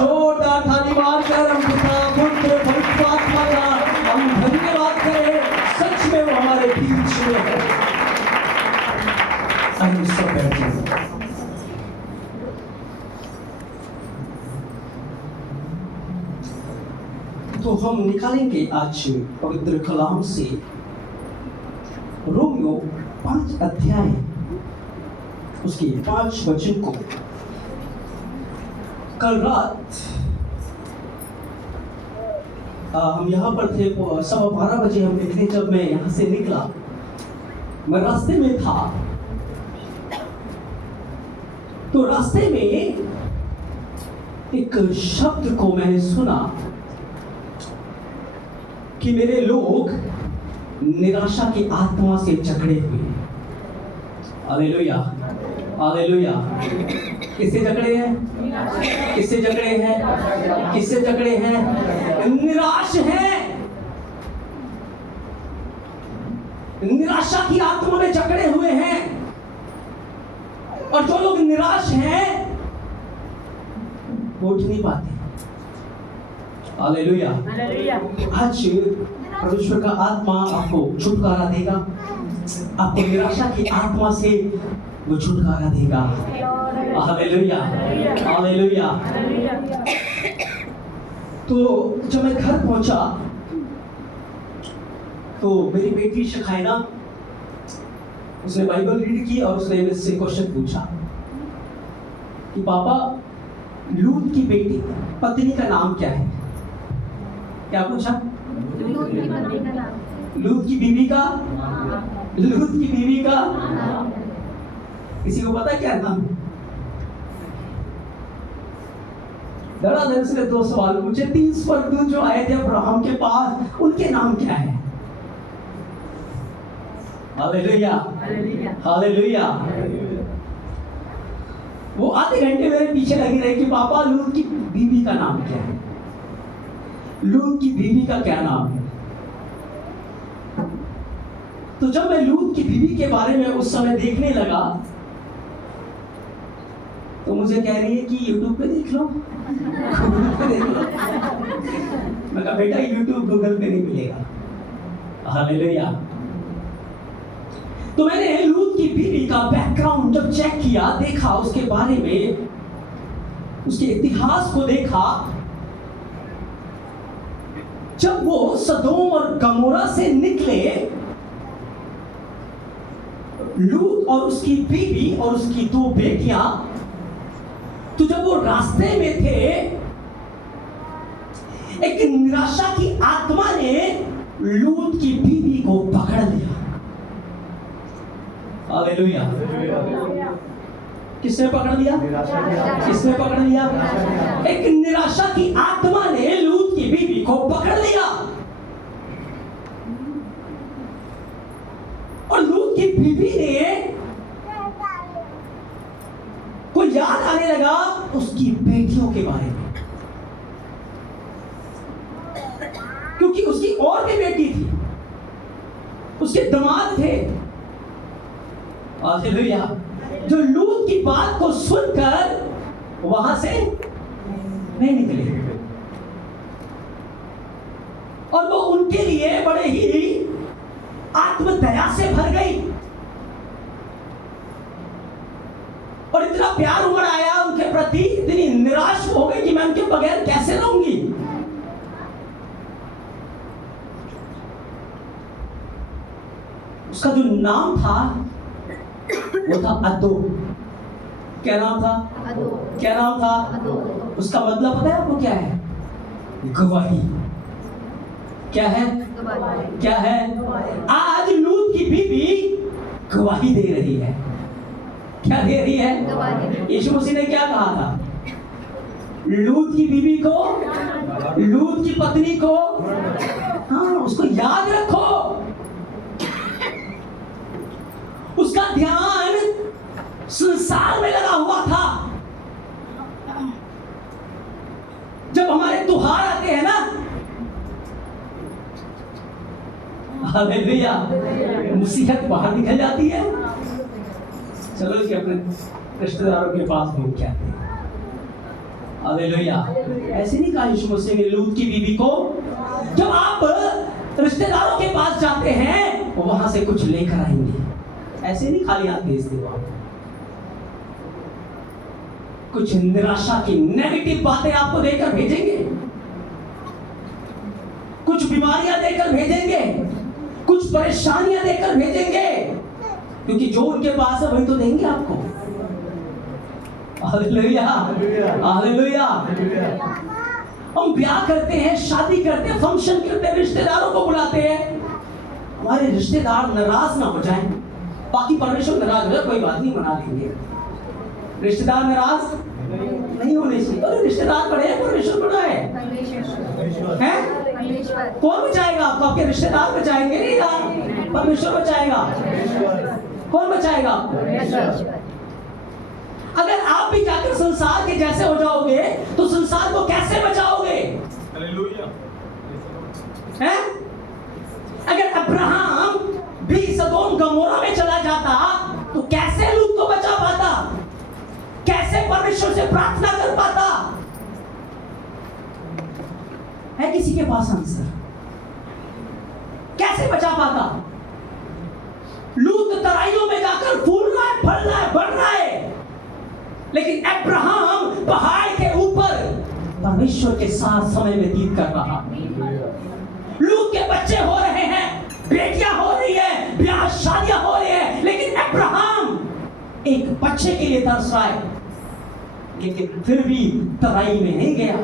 जोरदार ताली मारकर हम पवित्र आत्मा का हम धन्यवाद करें। सच में वो हमारे बीच में है। आइए सब बैठिए। तो हम निकालेंगे आज पवित्र कलाम से रोमियो 5 अध्याय उसके 5 वचन को। कल रात हम यहाँ पर थे, 12:15 बजे हम निकले। जब मैं यहाँ से निकला, मैं रास्ते में था, तो रास्ते में एक शब्द को मैंने सुना कि मेरे लोग निराशा की आत्मा से जकड़े हुए हैं। Hallelujah, hallelujah. किससे जकड़े हैं? किससे जकड़े हैं? किससे जकड़े हैं? निराश हैं। निराशा की आत्मा में जकड़े हुए हैं। और जो लोग निराश हैं वो उठ नहीं पाते। हालेलुया। आज परमेश्वर का आत्मा आपको छुटकारा देगा। आपको निराशा की आत्मा से वो छुटकारा देगा। Hallelujah, hallelujah. तो जब मैं घर पहुंचा तो मेरी बेटी शखाइना, उसने बाइबल रीड की और उसने मुझसे क्वेश्चन पूछा कि पापा, लूत की बेटी पत्नी का नाम क्या है? क्या पूछा? लूत की बीवी का? लूत की बीवी का किसी को पता क्या नाम? धड़ाधड़ से 2 सवाल पूछे। 3 स्वर्गदूत जो आए थे अब्राहम के पास, उनके नाम क्या है? Hallelujah, hallelujah. वो आधे घंटे मेरे पीछे लगे रहे कि पापा, लूत की बीवी का नाम क्या है? लूत की बीवी का क्या नाम है? तो जब मैं लूत की बीवी के बारे में उस समय देखने लगा तो मुझे कह रही है कि यूट्यूब पे देख लो, गूगल पे देख लो। मैं कहा बेटा, यूट्यूब गूगल पे नहीं मिलेगा। हालेलुया। तो मैंने लूत की बीवी का बैकग्राउंड जब चेक किया, देखा उसके बारे में, उसके इतिहास को देखा। जब वो सदोम और गमोरा से निकले, लूत और उसकी बीवी और उसकी 2 बेटियां, तो जब वो रास्ते में थे, एक निराशा की आत्मा ने लूत की बीवी को पकड़ लिया। हालेलुया। किसने पकड़ लिया? किसने पकड़ लिया? एक निराशा की आत्मा ने लूत की बीवी को पकड़ लिया। और लूत की बीवी ने को याद आने लगा उसकी बेटियों के बारे में, क्योंकि उसकी और भी बेटी थी, उसके दामाद थे। हालेलुया। जो लूत की बात को सुनकर वहां से नहीं निकले, और वो उनके लिए बड़े ही आत्मदया से भर गई और इतना प्यार उमड़ आया उनके प्रति, इतनी निराश हो गई कि मैं उनके बगैर कैसे रहूंगी। उसका जो नाम था वो था अदो। क्या नाम था? अदो। क्या नाम था? अदो। उसका मतलब पता है आपको क्या है? गवाही। क्या है? गवाही। क्या है? आज लूत की बीवी गवाही दे रही है। क्या दे रही है? यीशु मसीह ने क्या कहा था? लूत की बीवी को, लूत की पत्नी को, हाँ, उसको याद रखो। उसका ध्यान संसार में लगा हुआ था। जब हमारे त्योहार आते हैं ना, हालेलुया, मुसीबत बाहर निकल जाती है। चलो कि अपने रिश्तेदारों के पास घूम के आते हैं। हालेलुया। ऐसे नहीं कहा यीशु मसीह ने लूत की बीवी को, जब आप रिश्तेदारों के पास जाते हैं वो वहां से कुछ लेकर आएंगे, ऐसे नहीं खाली हाथ भेजते वो, कुछ निराशा की नेगेटिव बातें आपको देकर भेजेंगे, कुछ बीमारियां देकर भेजेंगे, कुछ परेशानियां देकर भेजेंगे, क्योंकि जो उनके पास है वही तो देंगे आपको। Hallelujah, hallelujah. हम ब्याह करते हैं, शादी करते हैं, फंक्शन करते हैं, रिश्तेदारों को बुलाते हैं, हमारे रिश्तेदार नाराज ना हो जाएं, बाकी परमेश्वर नाराज हो जाए कोई बात नहीं, मना लेंगे। रिश्तेदार नाराज नहीं होने चाहिए। अरे रिश्तेदार बड़े हैं, परमेश्वर बड़ा है, कौन बचाएगा आपको? आपके रिश्तेदार बचाएंगे नहीं यार, परमेश्वर बचाएगा। कौन बचाएगा आपको? अगर आप भी जाकर संसार के जैसे हो जाओगे तो संसार को कैसे बचाओगे? हैं? अगर अब्राहम भी सदोम गमोरा में चला जाता तो कैसे लूत को बचा पाता? कैसे परमेश्वर से प्रार्थना कर पाता? है किसी के पास आंसर? कैसे बचा पाता? लूत तराइयों में जाकर फूल रहा है, फल रहा है, बढ़ रहा है, लेकिन अब्राहम पहाड़ के ऊपर परमेश्वर के साथ समय व्यतीत कर रहा। लूत के बच्चे हो रहे हैं, बेटियां हो रही है, ब्याह शादियां हो रही है, लेकिन अब्राहम एक बच्चे के लिए तरस रहा है, लेकिन फिर भी तराई में नहीं गया।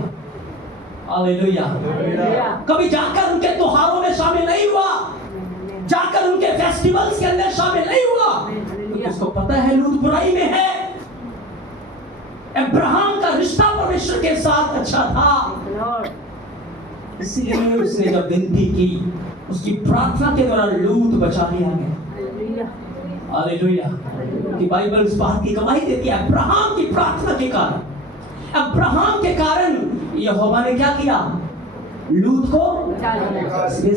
हालेलुया। कभी जाकर उनके त्योहारों में शामिल नहीं हुआ, जाकर उनके फेस्टिवल्स के अंदर शामिल नहीं हुआ, क्योंकि उसको पता है लूत बुराई में है। अब्राहम का रिश्ता परमेश्वर के साथ अच्छा था, इसलिए उसने जब विनती की, उसकी प्रार्थना के द्वारा लूत बचा लिया गया। हालेलुया। कि बाइबल इस बात की गवाही देती है, अब्राहम की प्रार्थना के कारण, अब्राहम के कारण यहोवा ने क्या किया? लूत को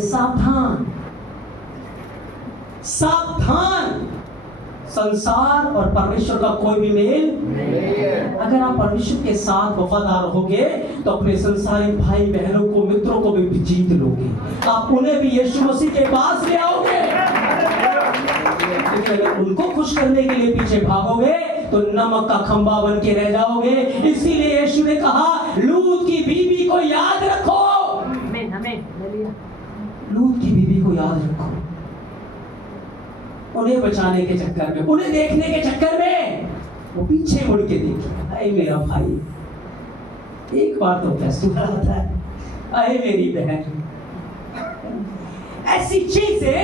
सावधान, सावधान। संसार और परमेश्वर का कोई भी मेल नहीं। अगर आप परमेश्वर के साथ वफादार रहोगे तो अपने संसारिक भाई बहनों को, मित्रों को भी जीत लोगे, आप उन्हें भी यीशु मसीह के पास ले आओगे। लेकिन अगर उनको खुश करने के लिए पीछे भागोगे तो नमक का खंबा बन के रह जाओगे। इसीलिए यीशु ने कहा लूत की बीवी को याद रखो, लूत की बीवी को याद रखो। उन्हें बचाने के चक्कर में, उन्हें देखने के चक्कर में वो पीछे मुड़ के देखे, अरे मेरा भाई, एक बार तो फेस्टिवल आता है, अरे मेरी बहन। ऐसी चीजें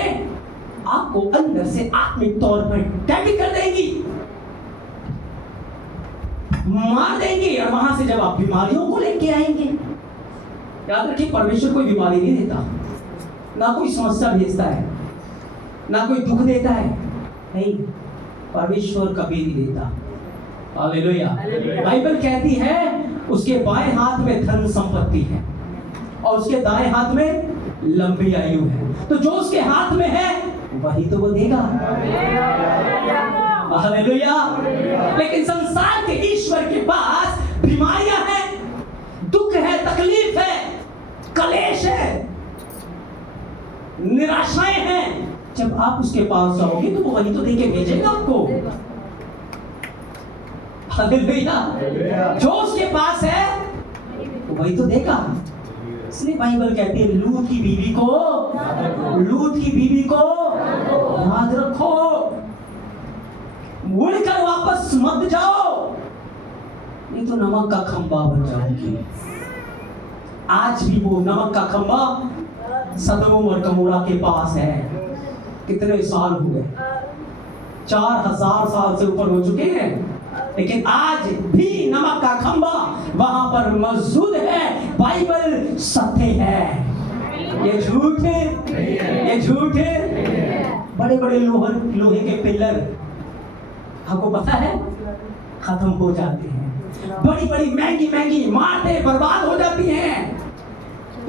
आपको अंदर से आत्मिक तौर पर टैग कर देंगी, मार देंगी, और वहां से जब आप बीमारियों को लेके आएंगे, याद रखिए परमेश्वर कोई बीमारी नहीं देता, ना कोई समस्या भेजता है, ना कोई दुख देता है, नहीं, परमेश्वर कभी नहीं देता। हालेलुया। बाइबल कहती है उसके बाएं हाथ में धन संपत्ति है और उसके दाएं हाथ में लंबी आयु है, तो जो उसके हाथ में है वही तो वो देगा। हालेलुया। लेकिन संसार के ईश्वर के पास बीमारियां हैं, दुख है, तकलीफ है, कलेश है, निराशाएं हैं। जब आप उसके पास जाओगे तो वो वही तो देके भेजेगा आपको। हालेलुया। जो उसके पास है वही तो देगा। इसलिए बाइबल कहती है लूत की बीवी को, लूत की बीवी को याद रखो, मुड़कर वापस मत जाओ, नहीं तो नमक का खंबा बन जाओगे। आज भी वो नमक का खंबा सदोम और गमोरा के पास है। कितने साल हुए? 4000 साल से ऊपर हो चुके हैं, लेकिन आज भी नमक का खंबा वहां पर मौजूद है। बाइबल सत्य है, ये झूठ है, ये झूठ है। बड़े बड़े लोहे के पिलर आपको पता है खत्म हो जाते हैं, बड़ी बड़ी महंगी महंगी इमारतें बर्बाद हो जाती हैं,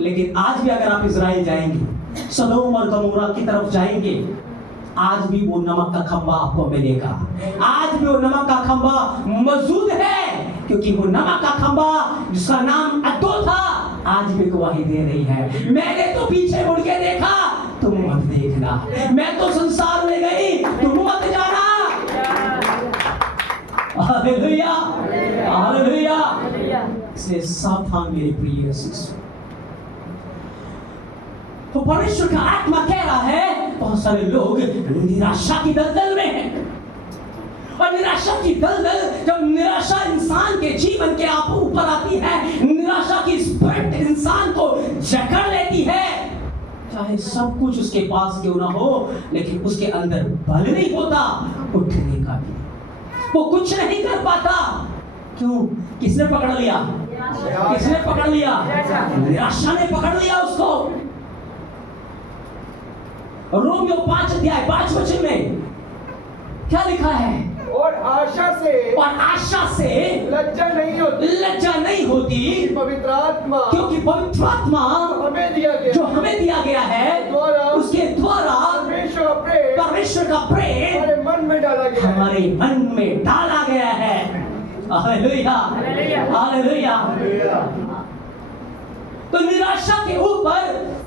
लेकिन आज भी अगर आप इजराइल जाएंगे, सदोम और गमोरा की तरफ जाएंगे, आज भी वो नमक का खंभा आपको मिलेगा। आज भी वो नमक का खंभा मौजूद है, क्योंकि वो नमक का खंभा जिसका नाम अद्दो था आज भी गवाही दे रही है। मैंने तो पीछे मुड़ के देखा, तुम मत देखना। मैं तो संसार में गई, तुम मत जाना। Hallelujah, hallelujah. इसलिए सावधान मेरे प्रिय शिष्य। तो परमेश्वर का आत्मा कह रहा है, बहुत सारे लोग निराशा की दलदल में हैं। और निराशा की दलदल, जब निराशा इंसान के जीवन के आप ऊपर आती है, निराशा की स्पिरिट इंसान को जकड़ लेती है। चाहे सब कुछ उसके पास क्यों ना हो, लेकिन उसके अंदर बल नहीं होता उठने का भी। वो कुछ नहीं कर पाता। क्यों? किसने पकड़ लिया? किसने पकड़ लिया? निराशा ने पकड़ लिया उसको। रोमियो 5 अध्याय 5 वचन में क्या लिखा है? और आशा से लज्जा नहीं होती पवित्र आत्मा, क्योंकि पवित्र आत्मा जो हमें दिया गया है उसके द्वारा परमेश्वर का प्रेम हमारे मन में डाला गया है। Hallelujah, hallelujah. तो निराशा के ऊपर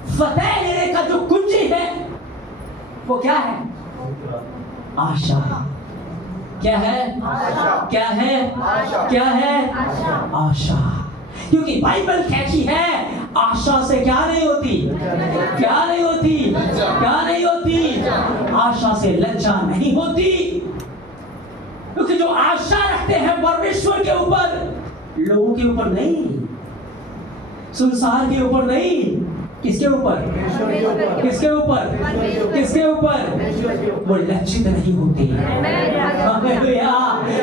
फतेह लेने का जो कुंजी है वो क्या है? आशा। क्या है? क्या है? क्या है? आशा। क्योंकि बाइबल कहती है आशा से क्या नहीं होती? क्या नहीं होती? क्या नहीं होती? आशा से लज्जा नहीं होती। क्योंकि जो आशा रखते हैं परमेश्वर के ऊपर, लोगों के ऊपर नहीं, संसार के ऊपर नहीं, किसके ऊपर? किसके ऊपर? किसके ऊपर? वो लज्जित नहीं होते,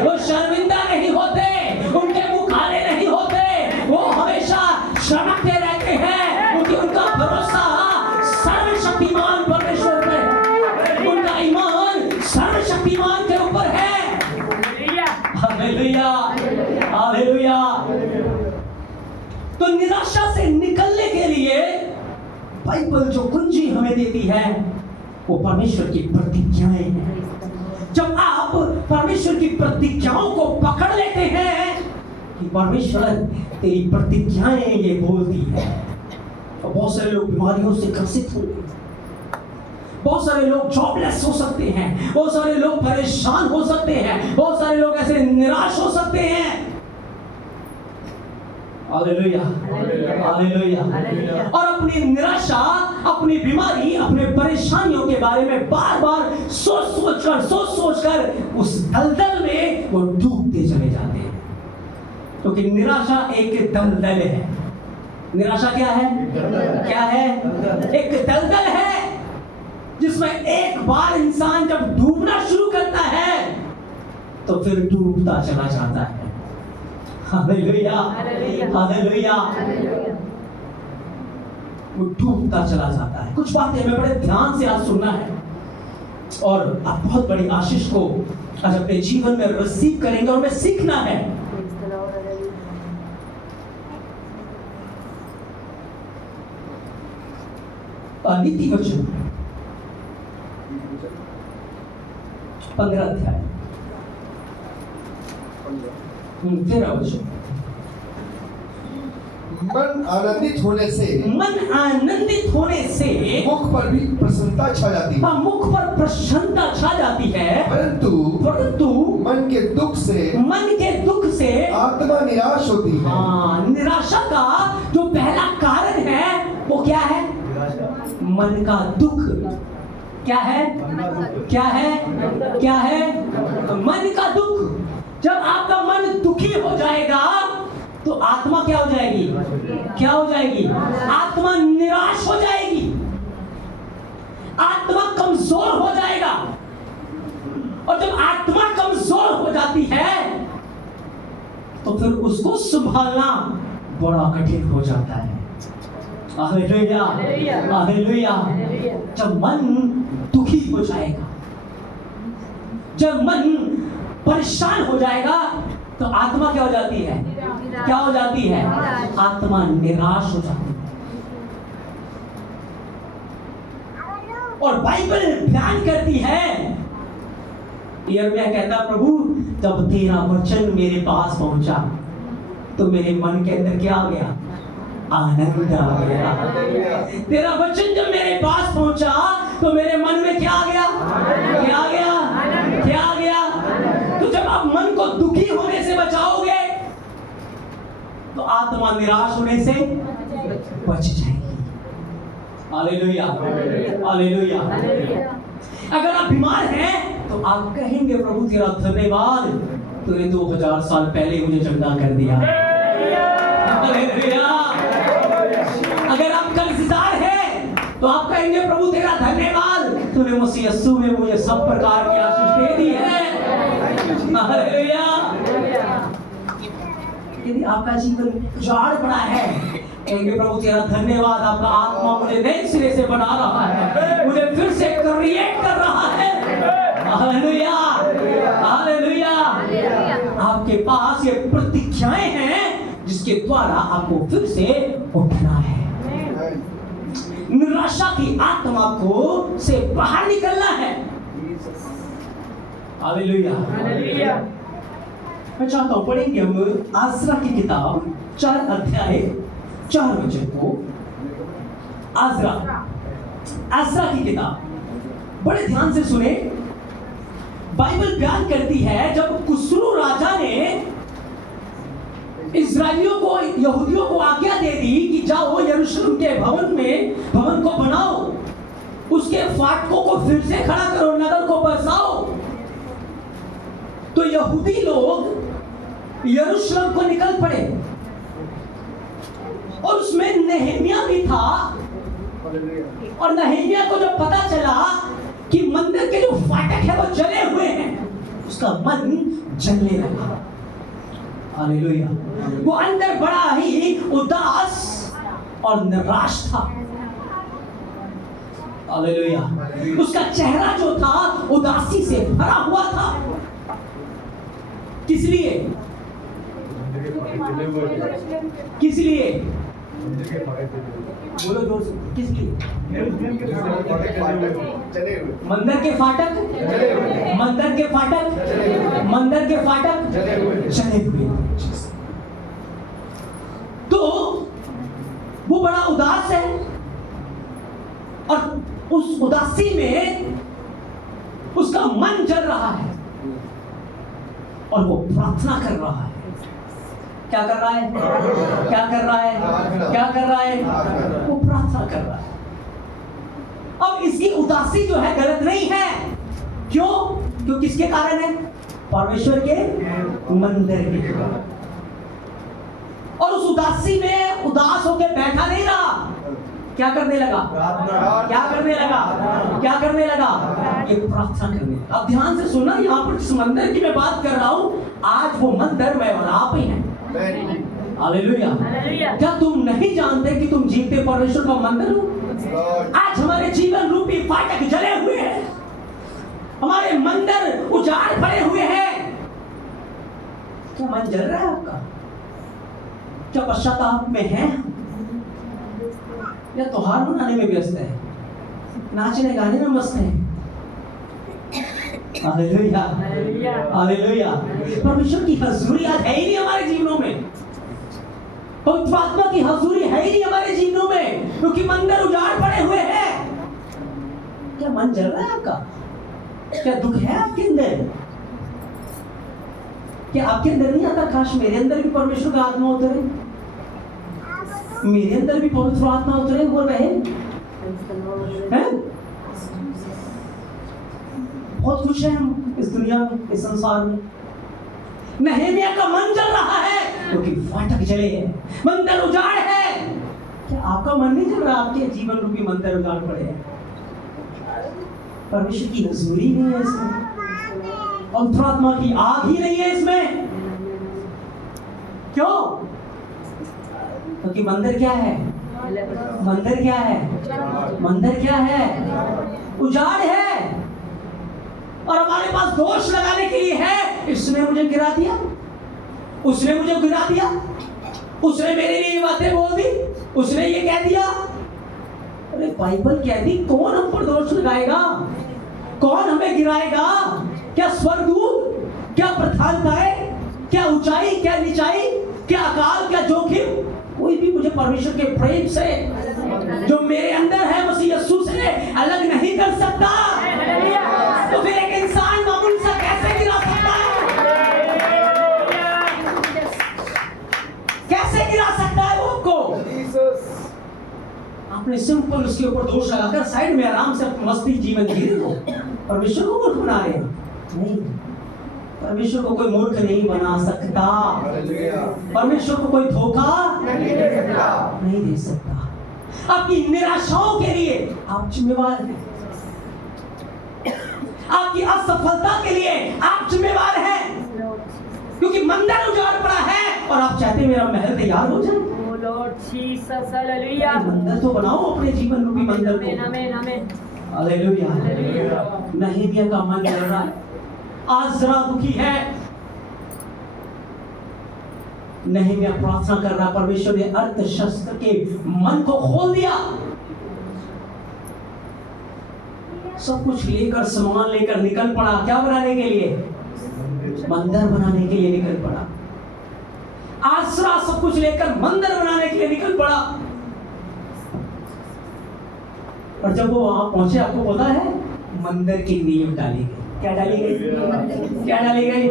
वो शर्मिंदा नहीं होते, उनके मुंह काले नहीं होते, वो हमेशा चमकते रहते हैं, क्योंकि उनका भरोसा सर्वशक्तिमान परमेश्वर पे, उनका ईमान सर्वशक्तिमान के ऊपर है। Hallelujah, hallelujah. तो निराशा से निकलने के लिए बाइबल जो कुंजी हमें देती है वो परमेश्वर की प्रतिज्ञाएं हैं। जब आप परमेश्वर की प्रतिज्ञाओं को पकड़ लेते हैं कि परमेश्वर तेरी प्रतिज्ञाएं ये बोलती है, तो बहुत सारे लोग बीमारियों से ग्रसित होंगे, बहुत सारे लोग जॉबलेस हो सकते हैं, बहुत सारे लोग परेशान हो सकते हैं, बहुत सारे लोग ऐसे निराश हो सकते हैं। Hallelujah, hallelujah. और अपनी निराशा, अपनी बीमारी, अपने परेशानियों के बारे में बार बार सोच कर उस दलदल में वो डूबते चले जाते हैं। क्योंकि निराशा एक दलदल है। निराशा क्या है? क्या है? एक दलदल है जिसमें एक बार इंसान जब डूबना शुरू करता है तो फिर डूबता चला जाता है। Hallelujah, hallelujah. वो डूबता चला जाता है। कुछ बातें हमें बड़े ध्यान से आज सुनना है और आप बहुत बड़ी आशीष को आज अपने जीवन में रिसीव करेंगे और हमें सीखना है। नीति वचन 15 अध्याय 13 वचन। मन आनंदित होने से मुख पर भी प्रसन्नता छा जाती है। मुख पर प्रसन्नता छा जाती है, परंतु मन के दुख से आत्मा निराश होती है। निराशा का जो पहला कारण है वो क्या है? मन का दुख। क्या है? क्या है? क्या है? मन का दुख। जब आपका मन दुखी हो जाएगा तो आत्मा क्या हो जाएगी? क्या हो जाएगी? आत्मा निराश हो जाएगी, आत्मा कमजोर हो जाएगा। और जब आत्मा कमजोर हो जाती है तो फिर उसको संभालना बड़ा कठिन हो जाता है। Hallelujah, hallelujah. जब मन दुखी हो जाएगा, जब मन परेशान हो जाएगा तो आत्मा क्या हो जाती है? क्या हो जाती है? आत्मा निराश हो जाती है। और बाइबल बयान करती है, यिर्मयाह कहता प्रभु जब तेरा वचन मेरे पास पहुंचा तो मेरे मन के अंदर क्या आ गया? आनंद आ गया। तेरा वचन जब मेरे पास पहुंचा तो मेरे मन में क्या आ गया? क्या आ गया? क्या आ गया? तो जब आप मन को दुखी होने से बचाओगे तो आत्मा निराश होने से बच जाएगी। Hallelujah, hallelujah. अगर आप बीमार हैं तो आप कहेंगे प्रभु तेरा धन्यवाद, तूने 2000 साल पहले मुझे चंगा कर दिया। हालेलुया। अगर आप कर्जदार हैं तो आप कहेंगे प्रभु तेरा धन्यवाद, तूने मसीह यीशु में मुझे सब प्रकार की आशीष दे दी है। हालेलुया। यदि आपका जीवन उजाड़ पड़ा है, कहेंगे प्रभु तेरा धन्यवाद, आपका आत्मा मुझे नए सिरे से बना रहा है, मुझे फिर से क्रिएट कर रहा है। Hallelujah, hallelujah. आपके पास ये प्रतिज्ञाएं हैं जिसके द्वारा आपको फिर से उठना है। निराशा की आत्मा को से बाहर निकलना है। Hallelujah, hallelujah. मैं चाहता हूं पढ़ेंगे हम आसरा की किताब 4 अध्याय 4 वचन को। आसरा की किताब बड़े ध्यान से सुने। बाइबल बयान करती है जब कुस्रू राजा ने इस्राएलियों को, यहूदियों को आज्ञा दे दी कि जाओ यरूशलेम के भवन को बनाओ, उसके फाटकों को फिर से खड़ा करो, नगर को बसाओ, तो यहूदी लोग यरूशलेम को निकल पड़े और उसमें नहम्याह भी था। और नहम्याह को जब पता चला कि मंदिर के जो फाटक है वो जले हुए हैं, उसका मन जलने लगा। हालेलुया। वो अंदर बड़ा ही उदास और निराश था। हालेलुया। उसका चेहरा जो था उदासी से भरा हुआ था। किस लिए? किस लिए? बोलो जोर से, किस लिए? मंदिर के फाटक, मंदिर के फाटक, मंदिर के फाटक जले हुए। तो वो बड़ा उदास है और उस उदासी में उसका मन जल रहा है और वो प्रार्थना कर रहा है। क्या कर रहा है? क्या कर रहा है? क्या कर रहा है? वो प्रार्थना कर रहा है। अब इसकी उदासी जो है गलत नहीं है। क्यों? क्यों? किसके कारण है? परमेश्वर के मंदिर के। और उस उदासी में उदास होकर बैठा नहीं रहा। क्या करने लगा? क्या करने लगा? क्या करने लगा? ये प्रार्थना करने लगा। अब ध्यान से सुनना, यहाँ पर जिस मंदिर की मैं बात कर रहा हूँ, आज वो मंदिर मैं और आप ही हैं। हालेलुया। क्या तुम नहीं जानते कि तुम जीते परमेश्वर का मंदिर हो? आज हमारे जीवन रूपी फाटक जले हुए हैं, हमारे मंदिर उजाड़ पड़े हुए हैं। क्या मन जल रहा है आपका? क्या पश्चाताप में है या त्योहार मनाने में व्यस्त है, नाचने गाने में मस्त है? Hallelujah, hallelujah. परमेश्वर की हजूरी आज है ही नहीं हमारे जीवनों में। पवित्र आत्मा की हजूरी है ही नहीं हमारे जीवनों में, क्योंकि मंदिर उजाड़ पड़े हुए हैं। क्या मन जल रहा है आपका? क्या दुख है आपके अंदर? क्या आपके अंदर नहीं आता काश मेरे अंदर भी परमेश्वर का आत्मा उतरे, मेरे अंदर भी पवित्र आत्मा उतरे, वो रहे? बहुत खुश हैं हम इस दुनिया में, इस संसार में। नहम्याह का मन जल रहा है क्योंकि फाटक जले हैं, मंदिर उजाड़ है। क्या आपका मन नहीं जल रहा? आपके जीवन रूपी मंदिर उजाड़ पड़े हैं। परमेश्वर की हजूरी नहीं है इसमें, पवित्र आत्मा की आग ही नहीं है इसमें। क्यों? क्योंकि मंदिर क्या है? मंदिर क्या है? मंदिर क्या है? उजाड़ है। और हमारे पास दोष लगाने के लिए है, इसने मुझे गिरा दिया, उसने मुझे गिरा दिया, उसने मेरे लिए ये बातें बोल दी, उसने ये कह दिया। अरे बाइबल कहती कौन हम पर दोष लगाएगा, कौन हमें गिराएगा? क्या स्वर्गदूत, क्या प्रधानताएं, क्या ऊंचाई, क्या नीचाई, क्या अकाल, क्या जोखिम? कोई भी मुझे परमेश्वर के प्रेम से जो मेरे अंदर है मसीह यीशु से अलग नहीं कर सकता। तो फिर एक इंसान मामूली सा कैसे गिरा सकता है? कैसे गिरा सकता है वो को? आपने सिंपल उसके ऊपर दोष लगाकर साइड में आराम से मस्ती जीवन जी रहे हो, परमेश्वर को मूर्ख बना रहे हो? नहीं, परमेश्वर को कोई मूर्ख नहीं बना सकता, परमेश्वर को कोई धोखा नहीं दे सकता। आपकी निराशाओं के लिए आप जिम्मेवार हैं, आपकी असफलता के लिए आप जिम्मेवार हैं, क्योंकि मंदिर उजाड़ पड़ा है और आप चाहते मेरा महल तैयार हो जाए। मंदिर तो बनाओ अपने जीवन रूपी मंदिर को। हालेलुया। नहमीया का मन जल रहा है, आज़रा दुखी है। नहमीया प्रार्थना कर रहा, परमेश्वर ने अर्थशास्त्र के मन को खोल दिया। सब कुछ लेकर, सामान लेकर निकल पड़ा। क्या बनाने के लिए? मंदिर बनाने के लिए निकल पड़ा। आसरा सब कुछ लेकर मंदिर बनाने के लिए निकल पड़ा। और जब वो वहां पहुंचे, आपको पता है मंदिर की नींव डाली गई। क्या डाली गई? क्या डाली गई?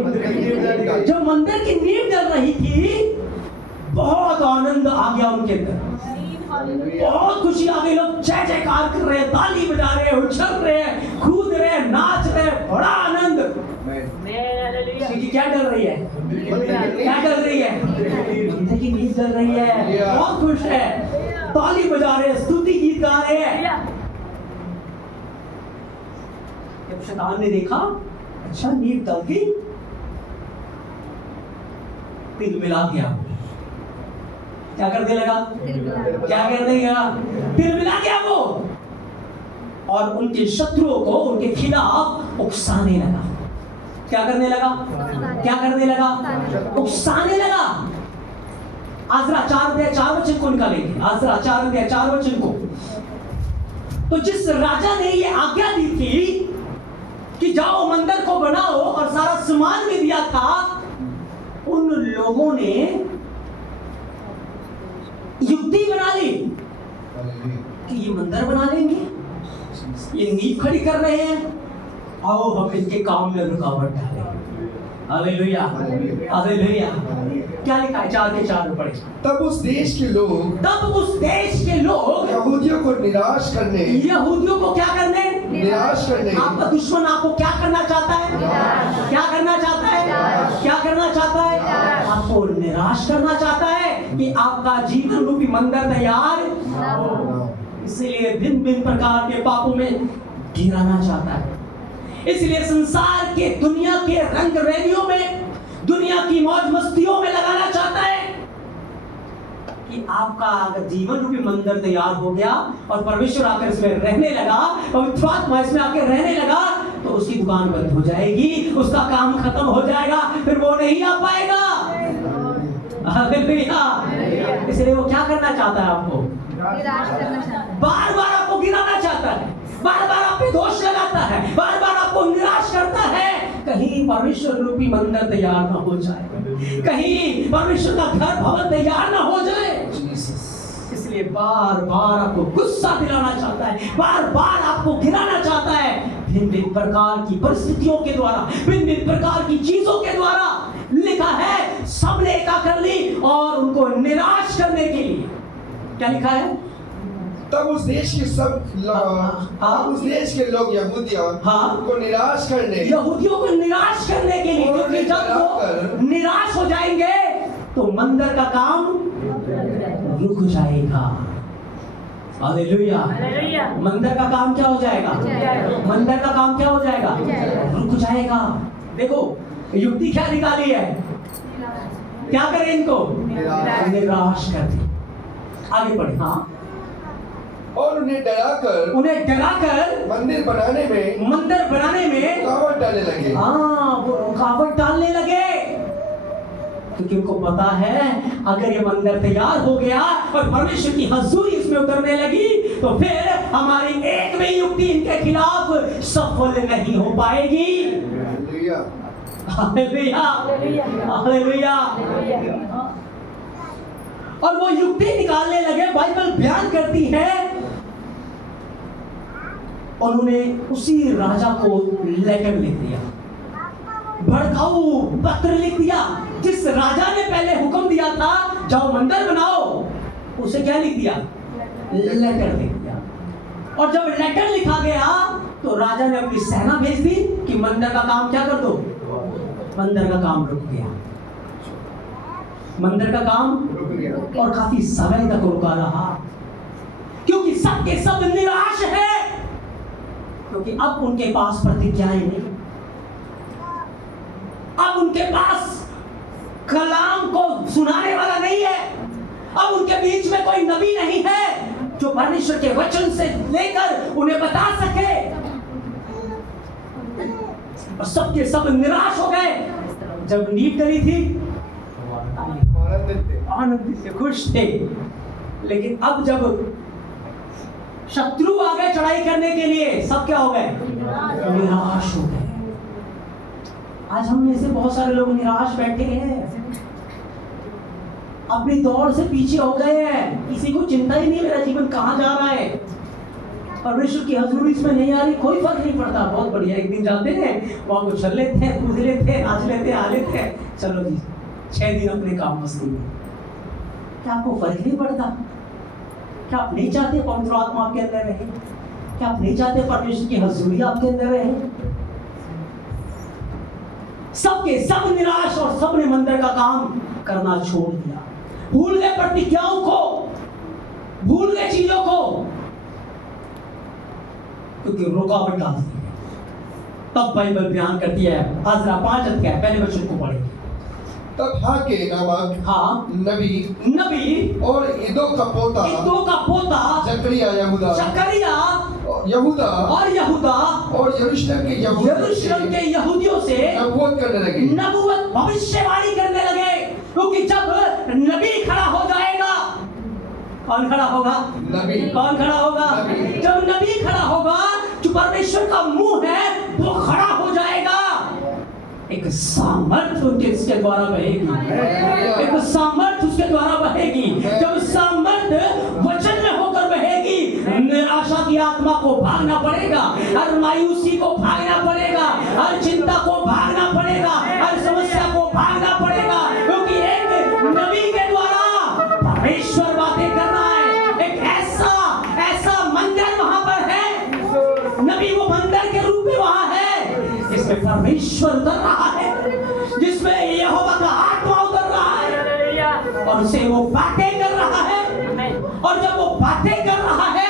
जब मंदिर की नींव डल रही थी, बहुत आनंद आ गया उनके अंदर, बहुत खुशी आ गई। लोग जय जयकार कर रहे हैं, ताली बजा रहे हैं, उछल रहे हैं, कूद रहे हैं, नाच रहे हैं, बड़ा आनंद। क्योंकि क्या डल रही है? क्या डल रही है? मंदिर की नींव डल रही है, बहुत खुश है, ताली बजा रहे हैं, स्तुति गीत गा रहे हैं। जब शैतान ने देखा अच्छा नींव डल गई, तिल मिला गया। क्या करने लगा? क्या करने लगा? तिल मिला गया वो, और उनके शत्रुओं को उनके खिलाफ उकसाने लगा। क्या करने लगा? क्या करने लगा? उकसाने लगा। आज़रा 4:4 को निकालेंगे। आज़रा 4:4 को। तो जिस राजा ने ये आज्ञा दी थी कि जाओ मंदिर को बनाओ और सारा सामान भी दिया था, उन लोगों ने युक्ति बना ली कि ये मंदिर बना लेंगे, ये नींव खड़ी कर रहे हैं, आओ हम इनके काम में रुकावट डालें। Hallelujah, hallelujah. क्या लिखा है? 4:4 पढ़े। तब उस देश के लोग यहूदियों को निराश करने, यहूदियों को क्या करने? निराश करने। आपका दुश्मन आपको क्या करना चाहता है? क्या करना चाहता है? क्या करना चाहता है? आपको निराश करना चाहता है कि आपका जीवन रूपी मंदिर तैयार ना हो। इसलिए भिन्न भिन्न प्रकार के पापों में गिराना चाहता है। इसलिए संसार के, दुनिया के रंग रैलियों में, दुनिया की मौज मस्तियों में लगाना चाहता है कि आपका अगर जीवन रूपी मंदिर तैयार हो गया और परमेश्वर आकर इसमें रहने लगा, पवित्र आत्मा इसमें आकर रहने लगा, तो उसकी दुकान बंद हो जाएगी, उसका काम खत्म हो जाएगा, फिर वो नहीं आ पाएगा। हालेलुया। इसलिए वो क्या करना चाहता है? आपको बार बार आपको गिराना चाहता है, बार बार आप पे दोष लगाता है, बार बार आपको निराश करता है, कहीं परमेश्वर रूपी मंदिर तैयार ना हो जाए, कहीं परमेश्वर का घर भवन तैयार ना हो जाए। इसलिए बार बार आपको गुस्सा दिलाना चाहता है, बार बार आपको गिराना चाहता है, भिन्न भिन्न प्रकार की परिस्थितियों के द्वारा, भिन्न भिन्न प्रकार की चीजों के द्वारा। लिखा है सबने एका कर ली और उनको निराश करने के लिए। क्या लिखा है? तब उस देश के लोग यहूदियों को निराश करने, यहूदियों को निराश करने के लिए, क्योंकि जब वो निराश हो जाएंगे तो मंदिर का काम रुक जाएगा। हालेलुया। मंदिर का काम क्या हो जाएगा? मंदिर का काम क्या हो जाएगा? रुक जाएगा। देखो युक्ति क्या निकाली है? क्या करें इनको? निराश कर दे। आगे बढ़े। हाँ। और उन्हें डराकर मंदिर बनाने में रुकावट डालने लगे। हाँ, वो रुकावट डालने लगे। क्योंकि उनको पता है अगर ये मंदिर तैयार हो गया और परमेश्वर की हजूरी इसमें उतरने लगी तो फिर हमारी एक भी युक्ति इनके खिलाफ सफल नहीं हो पाएगी। Hallelujah, hallelujah. और वो युक्ति निकालने लगे। बाइबल बयान करती है उन्होंने उसी राजा को लेटर लिख दिया, भड़काऊ पत्र लिख दिया। जिस राजा ने पहले हुक्म दिया था जाओ मंदिर बनाओ, उसे क्या लिख दिया? लेटर लिख दिया। और जब लेटर लिखा गया तो राजा ने अपनी सेना भेज दी कि मंदिर का काम क्या कर दो। मंदिर का काम रुक गया, मंदिर का काम और काफी समय तक रुका रहा, क्योंकि सबके सब निराश है, क्योंकि अब उनके पास प्रतिज्ञाएं नहीं, अब उनके पास कलाम को सुनाने वाला नहीं है, अब उनके बीच में कोई नबी नहीं है जो परमेश्वर के वचन से लेकर उन्हें बता सके। और सबके सब निराश हो गए। जब नींव डली थी आनंदित थे, खुश थे, लेकिन अब जब शत्रु आ गए चढ़ाई करने के लिए, सब क्या हो गए? निराश हो गए। आज हम में से बहुत सारे लोग निराश बैठे हैं, अपनी दौड़ से पीछे हो गए हैं, किसी को चिंता ही नहीं मेरा जीवन कहां जा रहा है, परमेश्वर की हजूरी इसमें नहीं आ रही, कोई फर्क नहीं पड़ता। बहुत बढ़िया, एक दिन जाते हैं वहां को चल लेते हैं, कूद लेते हैं, नाच लेते हैं, आ लेते हैं, चलो जी 6 दिन अपने काम मस्ती में। क्या आपको फर्क नहीं पड़ता? क्या आप नहीं चाहते पवित्र आत्मा आपके अंदर रहे? क्या आप नहीं चाहते परमेश्वर की हजूरी आपके अंदर रहे? सबके सब निराश और सबने मंदिर का काम करना छोड़ दिया, भूल गए प्रतिज्ञाओं को, भूल गए चीजों को, क्योंकि रुकावट डाल दी है। तब बाइबल बयान करती है, आज़रा 5 अध्याय पहले वचन को पढ़ेंगे। तब हागे नामक नबी और इदो का पोता जकरिया यहूदा और यरूशलेम के यहूदियों से नबूवत भविष्यवाणी करने लगे, क्योंकि जब नबी खड़ा हो जाएगा, कौन खड़ा होगा? नबी। कौन खड़ा होगा? नबी। जब नबी खड़ा होगा, जो परमेश्वर का मुंह है वो खड़ा हो जाएगा। एक सामर्थ्य उसके द्वारा बहेगी, एक सामर्थ्य उसके द्वारा बहेगी। जब सामर्थ्य वचन में होकर बहेगी, निराशा की आत्मा को भागना पड़ेगा, हर मायूसी को भागना पड़ेगा, हर चिंता को भागना पड़ेगा, हर समस्या को भागना पड़ेगा, क्योंकि एक नबी के द्वारा परमेश्वर बातें कर रहा है। एक ऐसा मंदिर वहां पर है, नबी वो मंदिर के रूप में वहां है जिसमें परमेश्वर उतर रहा है, जिसमें यहोवा का आत्मा उतर रहा है और उसे वो बातें कर रहा है। और जब वो बातें कर रहा है,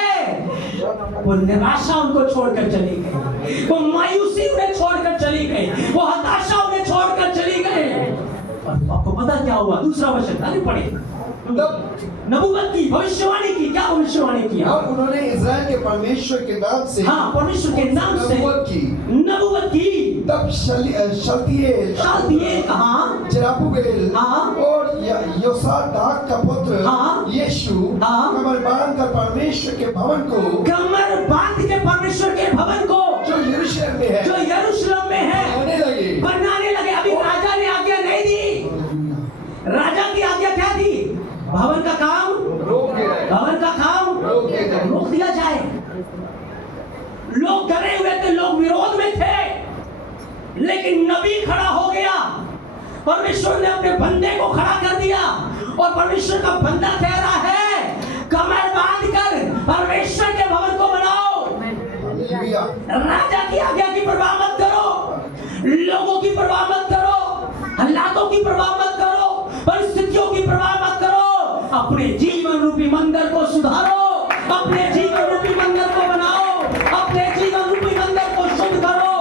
वो निराशा उनको छोड़कर चली गई, वो मायूसी उन्हें छोड़कर चली गई, वो हताशा उन्हें छोड़कर चली गई। और आपको पता क्या हुआ? दूसरा वचन आगे पढ़े। नबूवत की, भविष्यवाणी की। क्या भविष्यवाणी की? और उन्होंने इज़राइल के परमेश्वर के नाम से, हाँ, परमेश्वर के नाम से नबूवत की। तब शलतियेल कहाँ? जरुब्बाबेल, हाँ, और योसादाक का पुत्र, हाँ, यीशु, हाँ, कमर बांध कर परमेश्वर के भवन को, कमर बांध के परमेश्वर के भवन को, जो यरूशलेम में है, बनाने लगे। अभी राजा ने आज्ञा नहीं दी। राजा की आज्ञा क्या थी? भवन का काम रोक दिया जाए। लोग डरे हुए थे, लोग विरोध में थे, लेकिन नबी खड़ा हो गया। परमेश्वर ने अपने बंदे को खड़ा कर दिया और परमेश्वर का बंदा कह रहा है, कमर बांध कर परमेश्वर के भवन को बनाओ। राजा की आज्ञा की परवाह मत करो, लोगों की परवाह मत करो, हालातों की परवाह मत करो, परिस्थितियों की परवाह मत करो। अपने जीवन रूपी मंदिर को सुधारो, अपने जीवन रूपी मंदिर को बनाओ, अपने जीवन रूपी मंदिर को शुद्ध करो।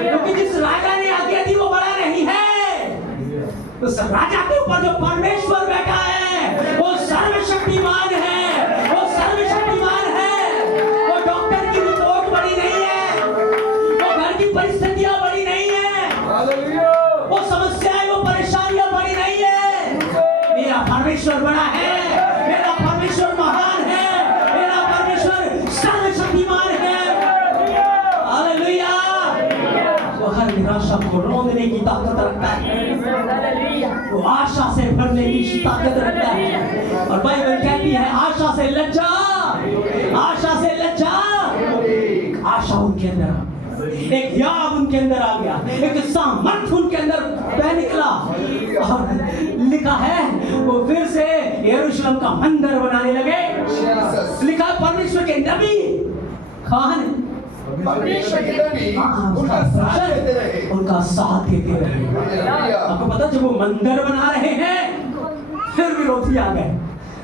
क्योंकि जिस राजा ने आज्ञा दी वो बड़ा नहीं है, उस राजा के ऊपर जो परमेश्वर बैठा है वो सर्वशक्तिमान है, वो सर्वशक्तिमान है। वो डॉक्टर की रिपोर्ट बड़ी नहीं है, वो घर की परिस्थितियां बड़ी नहीं है, वो आपको रोंदने की ताकत रखता है, वो आशा से भरने की ताकत रखता है। और बाइबल कहती है आशा से लज्जा, आशा से लज्जा। आशा उनके अंदर आ गया, एक याब उनके अंदर आ गया, एक सामर्थ्य उनके अंदर बह निकला। और लिखा है वो फिर से यरूशलेम का मंदिर बनाने लगे। लिखा है परमेश्वर के नबी खान उनका साथ देते रहे। आपको पता जब वो मंदिर बना रहे हैं फिर विरोधी आ गए।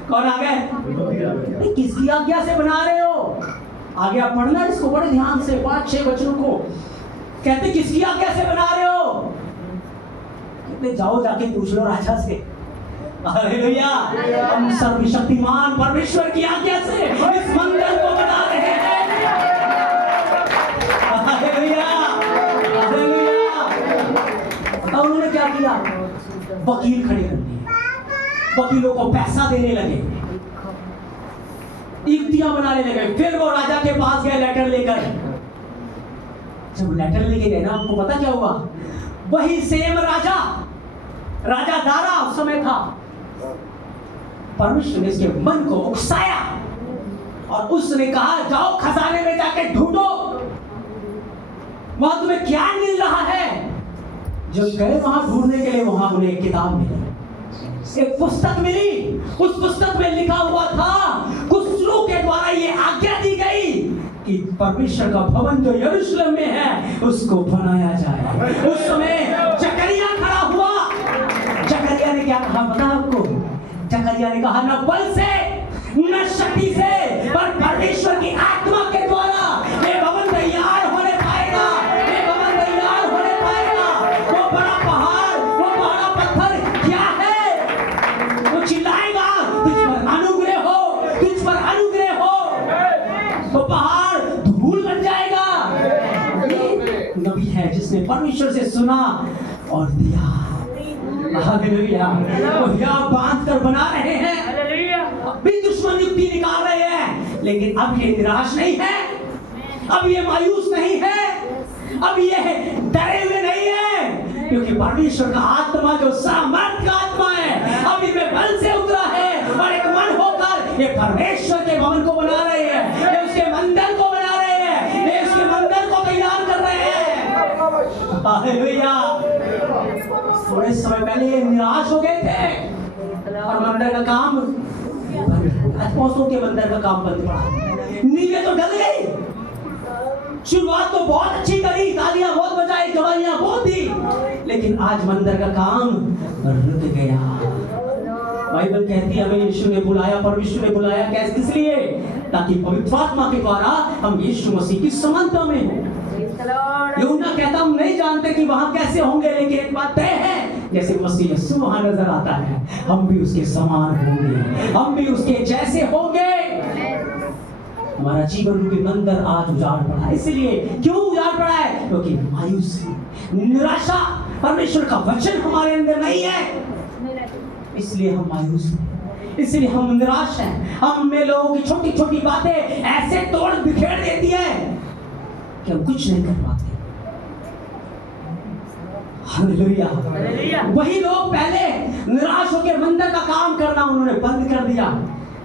कौन आ गए? किसकी आज्ञा से बना रहे हो? आगे आप पढ़ना इसको बड़े ध्यान से, 5-6 वचनों को। कहते किसकी आज्ञा से बना रहे हो? कहते जाओ जाके पूछ लो राजा से। हालेलुया, हम सर्वशक्तिमान परमेश्वर की आज्ञा से इस मंदिर को बना रहे हैं। Hallelujah, hallelujah. और उन्होंने क्या किया? वकील खड़े कर दिए, वकीलों को पैसा देने लगे, युक्तियां बनाने लगे। फिर वो राजा के पास गए लेटर लेकर। जब लेटर लेके गए ना, आपको पता क्या हुआ? वही सेम राजा, राजा दारा उस समय था। परमेश्वर ने इसके मन को उकसाया और उसने कहा जाओ खजाने में जाके ढूंढो, वहां तुम्हें क्या मिल रहा है। जब गए वहां ढूंढने के लिए, वहां उन्हें एक किताब मिली, एक पुस्तक मिली। उस पुस्तक में लिखा हुआ था, कुशलों के द्वारा ये आज्ञा दी गई कि परमेश्वर का भवन जो यरूशलेम में है उसको बनाया जाए। उस समय जकरिया खड़ा हुआ। जकरिया ने क्या कहा पता आपको? जकरिया ने कहा न बल से न शक्ति से, पर परमेश्वर की आत्मा के द्वारा ये भवन तैयार होने पाएगा, ये भवन तैयार होने पाएगा। वो बड़ा पहाड़, वो बड़ा पत्थर क्या है? वो चिल्लाएगा तुझ पर अनुग्रह हो, तुझ पर अनुग्रह हो। वो पहाड़ धूल बन जाएगा। नबी है जिसने परमेश्वर से सुना और दिया। हालेलुया, वो याब बांध कर बना रहे हैं। अभी दुश्मन युक्ति निकाल रहे हैं, लेकिन अब ये निराश नहीं है, अब ये मायूस नहीं है, अब ये डरे हुए नहीं है, क्योंकि परमेश्वर का आत्मा जो सामर्थ का आत्मा है अब इनमें बल से उतरा है और एक मन होकर ये परमेश्वर के भवन को बना रहे हैं, ये उसके मंदिर को बना रहे हैं, ये उसके मंदिर को तैयार कर रहे हैं। हालेलुया। थोड़े समय पहले ये निराश हो गए थे और मंदिर का काम, अपोस्तलों के मंदिर का काम बंद पड़ा। नींवें तो डल गई। शुरुआत तो बहुत अच्छी करी, तालियां बहुत बजाई, गवाहियां बहुत दी, लेकिन आज मंदिर का काम रुक गया। बाइबल कहती है हमें यीशु ने बुलाया, परमेश्वर ने बुलाया कैसे? किस लिए? ताकि पवित्र आत्मा के द्वारा हम यीशु मसीह की समानता में हो। यूहन्ना कहता हम नहीं जानते कि वहां कैसे होंगे, लेकिन एक बात तय है, जैसे मसीह यीशु वहां नजर आता है हम भी उसके समान होंगे, हम भी उसके जैसे होंगे। हमारा जीवन रूपी मंदिर आज उजाड़ पड़ा है। इसलिए क्यों उजाड़ पड़ा है? क्योंकि मायूसी, निराशा, परमेश्वर का वचन हमारे अंदर नहीं है, इसलिए हम मायूस हैं, इसलिए हम निराश हैं। हम में लोगों की छोटी छोटी बातें ऐसे तोड़ बिखेर देती है कि हम कुछ नहीं कर पाते। हालेलुया। वही लोग पहले निराश होकर मंदिर का काम करना उन्होंने बंद कर दिया,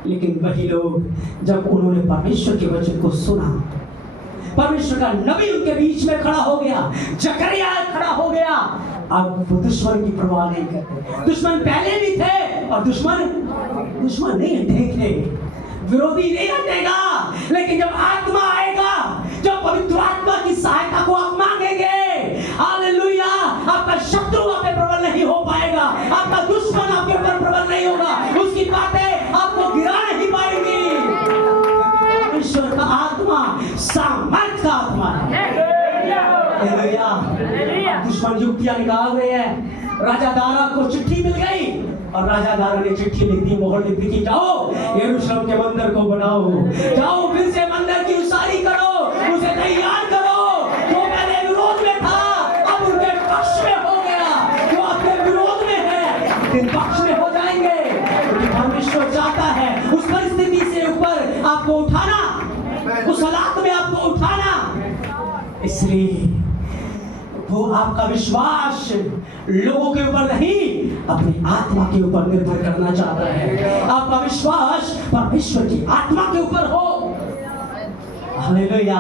लेकिन वही लोग जब उन्होंने परमेश्वर के वचन को सुना, परमेश्वर का नबी उनके बीच में खड़ा हो गया, जकरिया खड़ा हो गया, अब वो दुश्मन की परवाह नहीं करते। दुश्मन पहले भी थे और दुश्मन नहीं हटेंगे, विरोधी नहीं हटेगा, लेकिन जब आत्मा आएगा, जब पवित्र आत्मा की सहायता को आप मांगेंगे, हालेलुया, आपका शत्रु आप पे प्रबल नहीं हो पाएगा, आपका दुश्मन आपके ऊपर प्रबल नहीं होगा, उसकी बातें आपको गिरा नहीं पाएंगी। परमेश्वर का आत्मा सामर्थ का आत्मा है। हालेलुया। दुश्मन युक्तियां निकाल रहे हैं। राजा दारा को चिट्ठी मिल गई और राजा दारा ने चिट्ठी लिख दी, मोहर लिख दी कि जाओ यरूशलेम के मंदिर को बनाओ, जाओ फिर से मंदिर की उसारी करो, उसे तैयार करो। जो पहले विरोध में था अब उनके पक्ष में हो गया, जो आपके विरोध में है दिन पक्ष में हो जाएंगे, क्योंकि परमेश्वर चाहता है उस परिस्थिति से ऊपर आपको उठाना, उस हालात में आपको उठाना। इसलिए वो आपका विश्वास लोगों के ऊपर नहीं, अपनी आत्मा के ऊपर निर्भर करना चाहता है। आपका विश्वास परमेश्वर की आत्मा के ऊपर हो। Hallelujah,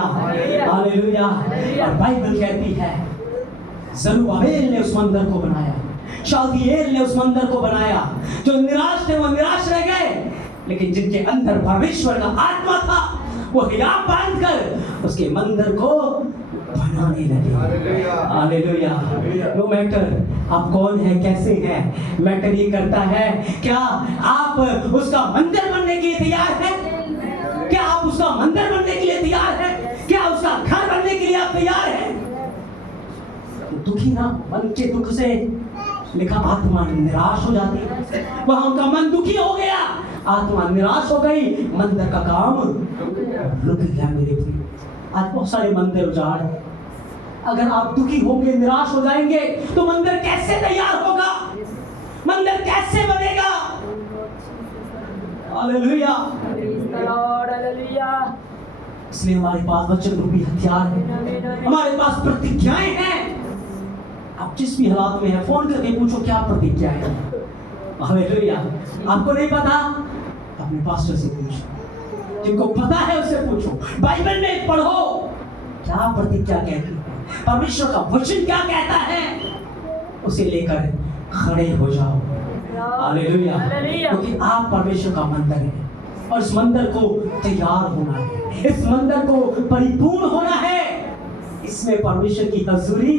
hallelujah. और बाइबल कहती है जरुब्बाबेल ने उस मंदिर को बनाया, शालतिएल ने उस मंदिर को बनाया। जो निराश थे वो निराश रह गए, लेकिन जिनके अंदर परमेश्वर का आत्मा था वो हियाव बांधकर उसके मंदिर को बनाने लगे। हालेलुया। नो मैटर आप कौन है, कैसे हैं, मैटर ये करता है क्या आप उसका मंदिर बनने के लिए तैयार हैं? क्या आप उसका मंदिर बनने के लिए तैयार हैं? क्या उसका घर बनने के लिए आप तैयार हैं? तो दुखी ना मन के दुख से लिखा आत्मा निराश हो जाती है। वहां उनका मन दुखी हो गया, आत्मा निराश हो गई, मंदिर का काम रुक गया। मेरे प्रिय, आज बहुत सारे मंदिर उजाड़ है। अगर आप दुखी होंगे, निराश हो जाएंगे तो मंदिर कैसे तैयार होगा, मंदिर कैसे बनेगा? हालेलुया। इसलिए हमारे पास वचन रूपी हथियार है, हमारे पास प्रतिज्ञाएं हैं। आप जिस भी हालात में हैं, फोन करके पूछो क्या प्रतिज्ञा है। हालेलुया। आपको नहीं पता, अपने पास्टर से पूछो, जिनको पता है उससे पूछो। बाइबल में पढ़ो क्या प्रतिज्ञा कहती है, परमेश्वर का वचन क्या कहता है, उसे लेकर खड़े हो जाओ। हालेलुया। क्योंकि आप परमेश्वर का मंदिर है और इस मंदिर को तैयार होना है, इस मंदिर को परिपूर्ण होना है। इसमें परमेश्वर की हजूरी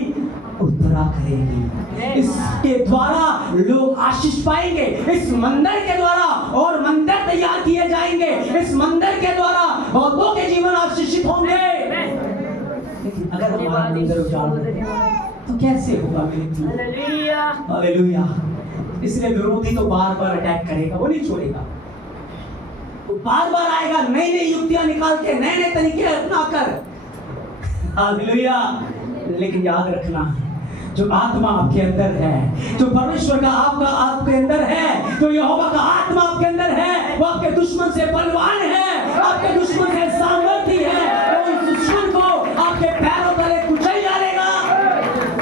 उतरा करेगी, इसके द्वारा लोग आशीष पाएंगे, इस मंदिर के द्वारा और मंदिर तैयार किए जाएंगे, इस मंदिर के द्वारा बहुतों के जीवन आशीषित होंगे। लेकिन अगर हमारा मंदिर उजाड़ तो कैसे होगा मेरे प्रिय? हालेलुया। इसलिए विरोधी तो बार बार अटैक करेगा, वो नहीं छोड़ेगा, वो बार बार आएगा नई नई युक्तियां निकाल के, नए नए तरीके अपना कर। हालेलुया। लेकिन याद रखना, जो आत्मा आपके अंदर है, जो परमेश्वर का आपके अंदर है, जो यहोवा का आत्मा आपके अंदर है, वो आपके दुश्मन से बलवान है, आपके दुश्मन से सामर्थी है। वो उस दुश्मन को आपके पैरों तले कुचल डालेगा,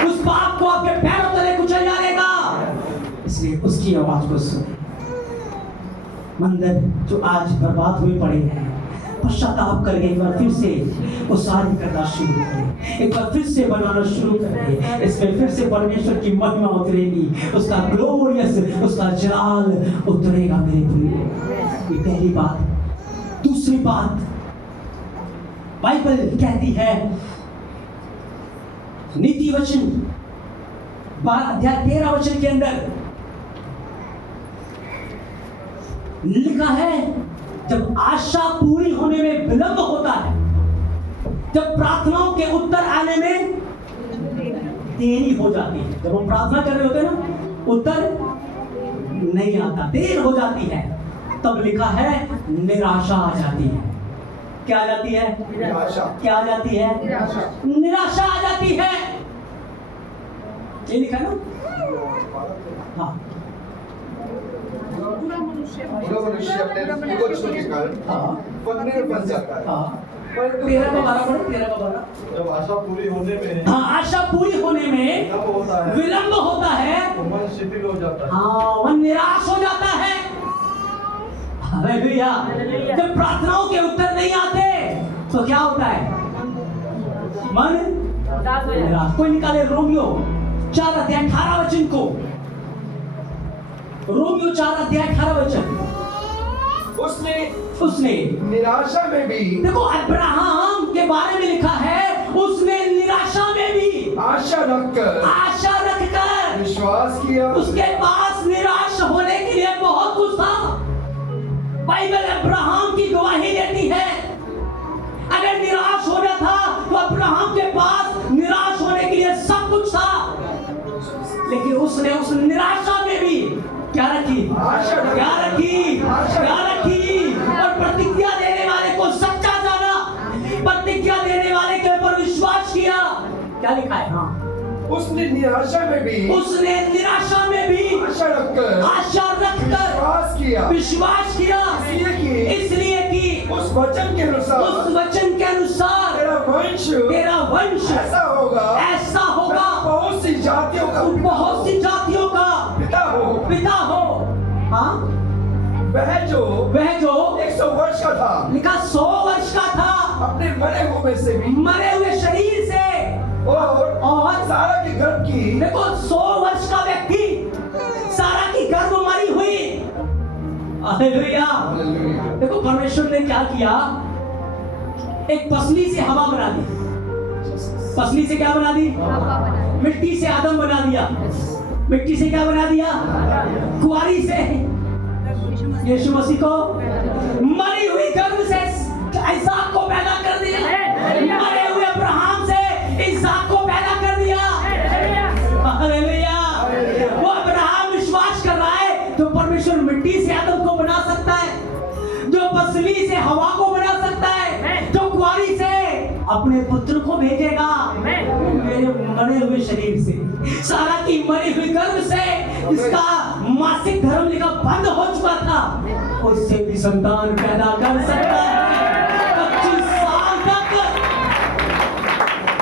उस पाप को आपके पैरों तले कुचल डालेगा। इसलिए उसकी आवाज को सुने। मंदिर जो आज बर्बाद हुए पड़े हैं, पश्चाताप करके एक बार फिर से उसारी करना शुरू करें, एक बार फिर से बनाना शुरू करें। इसमें फिर से परमेश्वर की महिमा उतरेगी, उसका ग्लोरियस, उसका जलाल उतरेगा मेरे प्रिय। ये पहली बात। दूसरी बात, बाइबल कहती है नीति वचन 12 अध्याय 13 वचन के अंदर लिखा है, जब आशा पूरी होने में विलंब होता है, जब प्रार्थनाओं के उत्तर आने में देरी हो जाती है, जब हम प्रार्थना कर रहे होते हैं ना, उत्तर नहीं आता, देर हो जाती है, तब लिखा है निराशा आ जाती है। क्या आ जाती है? निराशा। क्या आ जाती है? निराशा आ जाती है। ये लिखा ना? हाँ। पूरा मनुष्य अपने विवक्षों के कारण पकने में फंस जाता है। तेरह का 12 जब आशा पूरी होने में, आशा पूरी होने में विलंब होता है, तो मन शिथिल हो जाता है। हाँ, मन निराश हो जाता है। हालेलुया। जब प्रार्थनाओं के उत्तर नहीं आते तो क्या होता है? मन निराश। कोई निकाले रोमियो 4 अध्याय 18 वचन को, रोमियो 4 अध्याय 18 वचन। उसने निराशा में भी, देखो अब्राहम के बारे में लिखा है, उसने निराशा में भी आशा रखकर विश्वास किया। उसके पास निराश होने के लिए बहुत कुछ था। बाइबल अब्राहम की गवाही देती है, अगर निराश होना था तो अब्राहम के पास निराश होने के लिए सब कुछ था, लेकिन उसने उस निराशा में भी क्या रखी? क्या रखी? और प्रतिज्ञा देने वाले को सच्चा जाना, प्रतिज्ञा देने वाले के ऊपर विश्वास किया। क्या लिखा है? हाँ, उसने निराशा में भी आशा रखकर विश्वास किया, इसलिए कि उसने वचन के उस अनुसार वचन के अनुसार तेरा वंश ऐसा होगा बहुत सी जातियों का बहुत सी जातियों का पिता हो। हाँ, वह जो 100 वर्ष का था, लिखा 100 वर्ष का था, अपने मरे हुए शरीर से और सारा की गर्भ की, देखो 100 वर्ष का व्यक्ति, सारा की गर्भ मरी हुई। हालेलुया। देखो परमेश्वर ने क्या किया, एक पसली से हवा बना दी। पसली से क्या बना दी? मिट्टी से आदम बना दिया। मिट्टी से क्या बना दिया? कुंवारी से यीशु मसीह को, मरी हुई गर्भ से इसहाक को पैदा कर दिया। मरे हुए अब्राहम से इसहाक को पैदा कर दिया। हालेलुया। वो अब्राहम विश्वास कर रहा है जो परमेश्वर मिट्टी से आदम को बना सकता है, जो पसली से हवा को बना सकता है, जो कुंवारी से अपने पुत्र को भेजेगा मेरे मरे हुए शरीर से, सारा की मरी हुई गर्भ से इसका मासिक धर्म लिखा बंद हो चुका था, उससे भी संतान पैदा कर सकता है। 25 साल तक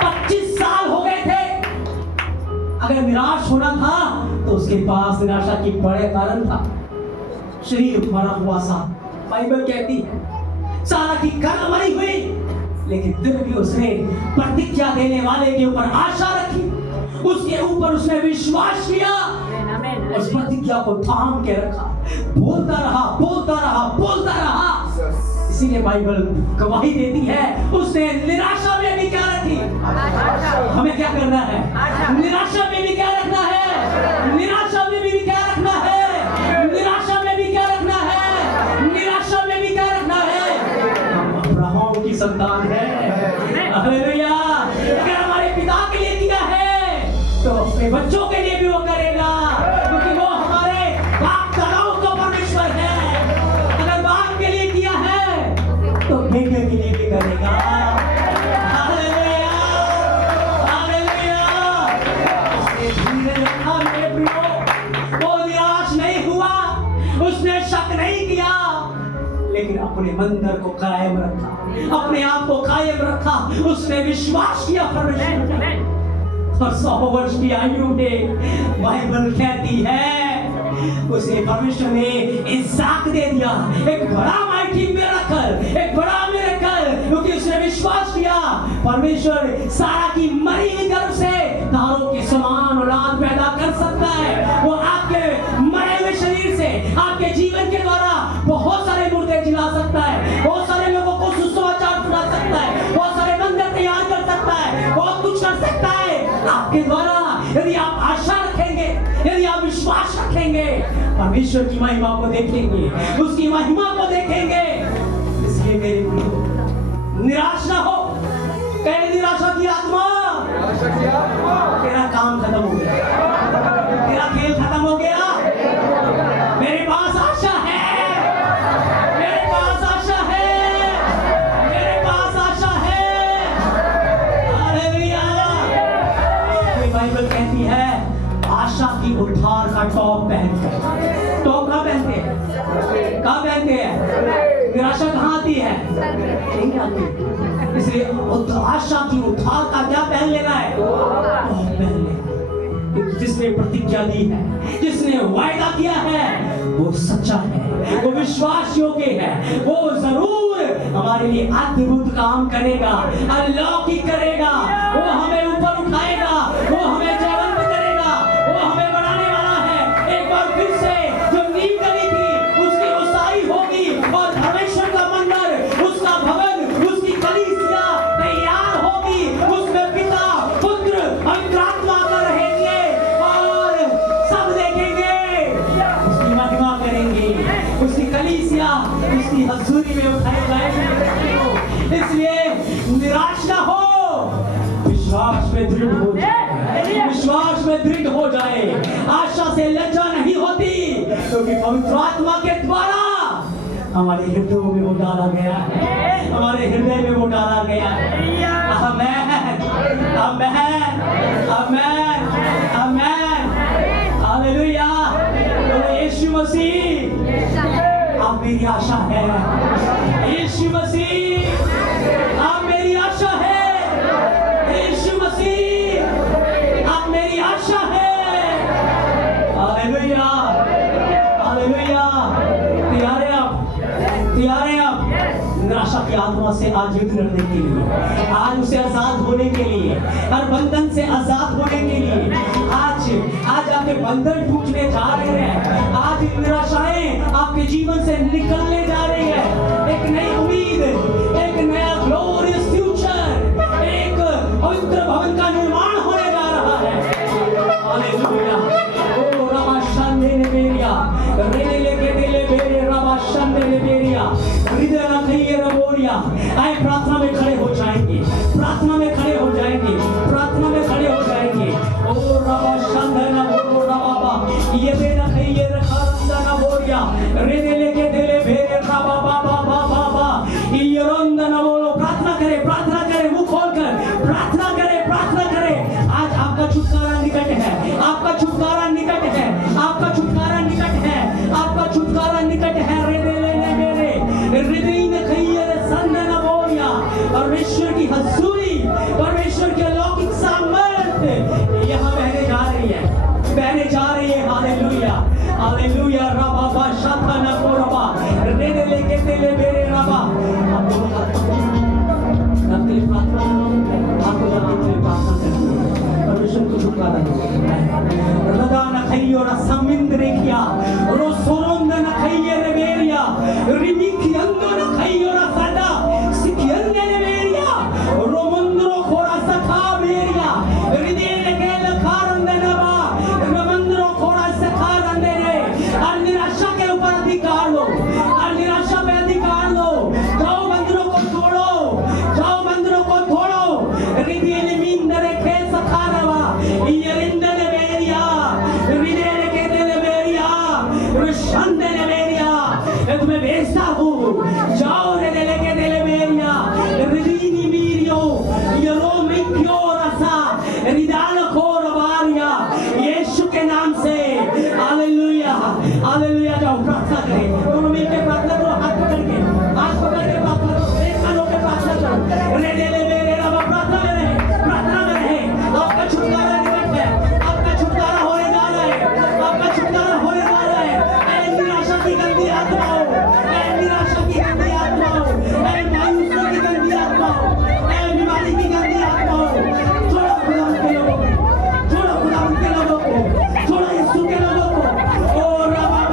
25 साल हो गए थे। अगर निराश होना था तो उसके पास निराशा की बड़े कारण था, शरीर मरा हुआ सा। बाइबल कहती है सारा की गर्भ मरी हुई, लेकिन फिर भी उसने प्रतिज्ञा देने वाले के ऊपर आशा रखी, उसके ऊपर उसने विश्वास किया, उस प्रतिज्ञा को थाम के रखा, बोलता रहा, बोलता रहा, बोलता रहा। इसीलिए बाइबल गवाही देती है उसने निराशा में भी क्या रखी। हमें क्या करना है? निराशा में भी क्या रखना है? निराशा में भी क्या रखना है? निराशा में भी क्या रखना है? निराशा में भी क्या रखना है? हम अब्राहम की संतान है। हालेलुया। अगर हमारे पिता के लिए किया है तो अपने बच्चों के लिए भी वो करेगा, क्योंकि वो हमारे बाप दादाओं का परमेश्वर है। अगर बाप के लिए किया है तो बेटे के लिए भी करेगा। Hallelujah, hallelujah. उसने धीरे रखा मेरे प्रियो, वो निराश नहीं हुआ, उसने शक नहीं किया, लेकिन अपने मंदिर को कायम रखा, अपने आप को कायम रखा। उसने विश्वास किया परमेश्वर में। और 100 वर्ष की आयु में बाइबल कहती है उसे परमेश्वर ने इसहाक दे दिया। एक बड़ा माइटी मिरेकल, एक बड़ा मिरेकल, क्योंकि उसने विश्वास किया परमेश्वर सारा की मरी हुई गर्भ से तारों के समान औलाद पैदा कर सकता है। वो आपके मरे हुए शरीर से, आपके जीवन के द्वारा बहुत सारे मुर्दे जिला सकता है, बहुत सारे लोगों को सुसमाचार सुना सकता है, बहुत सारे मंदिर तैयार कर सकता है, बहुत कुछ कर सकता है आपके द्वारा, यदि आप आशा रखेंगे, यदि आप विश्वास रखेंगे। परमेश्वर की महिमा को देखेंगे, उसकी महिमा को देखेंगे। इसलिए मेरे प्रियो निराश ना हो। कहे निराशा की आत्मा, तेरा काम खत्म हो गया, तेरा खेल खत्म हो गया। मेरे पास आशा है, मेरे पास आशा है, मेरे पास आशा है। हालेलुया। बाइबल कहती है आशा की उद्धार का टॉप पहनकर। टॉप कहाँ पहनते हैं? कहाँ पहनते हैं? निराशा कहाँ आती है? नहीं आती। इसलिए आशा की उद्धार का क्या पहन लेना है? टॉप पहन लेना। जिसने प्रतिज्ञा दी है, जिसने वायदा किया है, वो सच्चा है, वो विश्वास योग्य है, वो जरूर हमारे लिए अद्भुत काम करेगा, अलौकिक करेगा। वो हमें ऊपर उठाएगा, वो हमें जयवंत करेगा, वो हमें बढ़ाने वाला है। एक बार फिर से जो नींव गली थी उसकी उसारी होगी और परमेश्वर का मंदिर, उसका भवन, उसकी कलीसिया तैयार होगी। उसमें पिता, पुत्र, पवित्र आत्मा का रहेंगे और सब देखेंगे, उसकी महिमा करेंगे, उसकी कलीसिया उसकी हजूरी में उठाए जाएंगे। इसलिए निराश ना हो, विश्वास में दृढ़ हो जाए, विश्वास में दृढ़ हो जाए। आशा से लज्जा नहीं होती, क्योंकि पवित्र आत्मा के द्वारा हमारे हृदयों में वो डाला गया है, हमारे हृदय में वो डाला गया है। आमेन, आमेन, आमेन, आमेन। हालेलुया। यीशु मसीह, आप मेरी आशा है। यीशु मसीह आप मेरी आशा है। यीशु मसीह आप मेरी आशा है। Hallelujah hallelujah. तैयार हैं आप? तैयार हैं आप निराशा की आत्मा से आज युद्ध लड़ने के लिए, आज उसे आजाद होने के लिए, हर बंधन से आजाद होने के लिए? आज आपके बंधन टूटने जा रहे हैं। आज निराशाएं आपके जीवन से निकलने जा रही है। एक नई उम्मीद, एक नया ग्लोरियस फ्यूचर, एक पवित्र भवन का निर्माण होने जा रहा है। हालेलुया। ओ रबा शांदे ने बेरिया रेले लेके दिले बेरे रबा शांदे ने बेरिया हृदय ना कहिए रबोरिया। आए प्रार्थना में खड़े हो जाएंगे, प्रार्थना में खड़े हो जाएंगे, प्रार्थना में खड़े हो जाएंगे। ओ रबा शांदे ना बोलो रबाबा ये बेना कहिए रखारंदा ना बोरिया रेले लेके दिले बेरे रबा बाबा बाबा ये रोंदा ना बोलो। प्रार्थना करें मुंह खोलकर प्रार्थना करें, प्रार्थना करें। आज आपका छुटकारा निकट है, आपका छुटकारा निकट है, आपका छुटकारा निकट है, आपका छुटकारा निकट है। हृदय न खैर संदन बोलिया। परमेश्वर की हजूरी, परमेश्वर के अलौकिक सामर्थ्य यहाँ बहने जा रही है, बहने जा रही है। Hallelujah hallelujah. रबा बा शाता न कोरबा रेदे लेके तेले बेरे रबा। आप दोनों हाथ रखते हुए प्रार्थना करो, आपको जाने के लिए प्रार्थना करें। परमेश्वर को छुटकारा दो। रदा न खैयो न समिंद्र किया रो सोरोंद न खैये रे बेरिया रिमिकी अंदो न खैयो न सदा सिकियंदे ने बेरिया रोमंद्रो खोरा सखा बेरिया हृदय ने केल खारंद नबा रोमंद्रो खोरा सखा रंदे ने। और निराशा के ऊपर अधिकार लो, और निराशा पे अधिकार लो। जाओ मंदिरों को तोड़ो, जाओ मंदिरों को तोड़ो। हृदय ने मींदरे खेल सखा रवा ये रिंदे ने बेरिया हृदय ने केले ने बेरिया रुशंदे ने बेरिया। तुम्हें भेजता हूँ, जाओ रे लेके दिले बेरिया रिदीनी मीरियो ये रोमी क्यों रसा रिदान को रबारिया यीशु के नाम से। Hallelujah hallelujah. जाओ प्रार्थना करें, दोनों मिलकर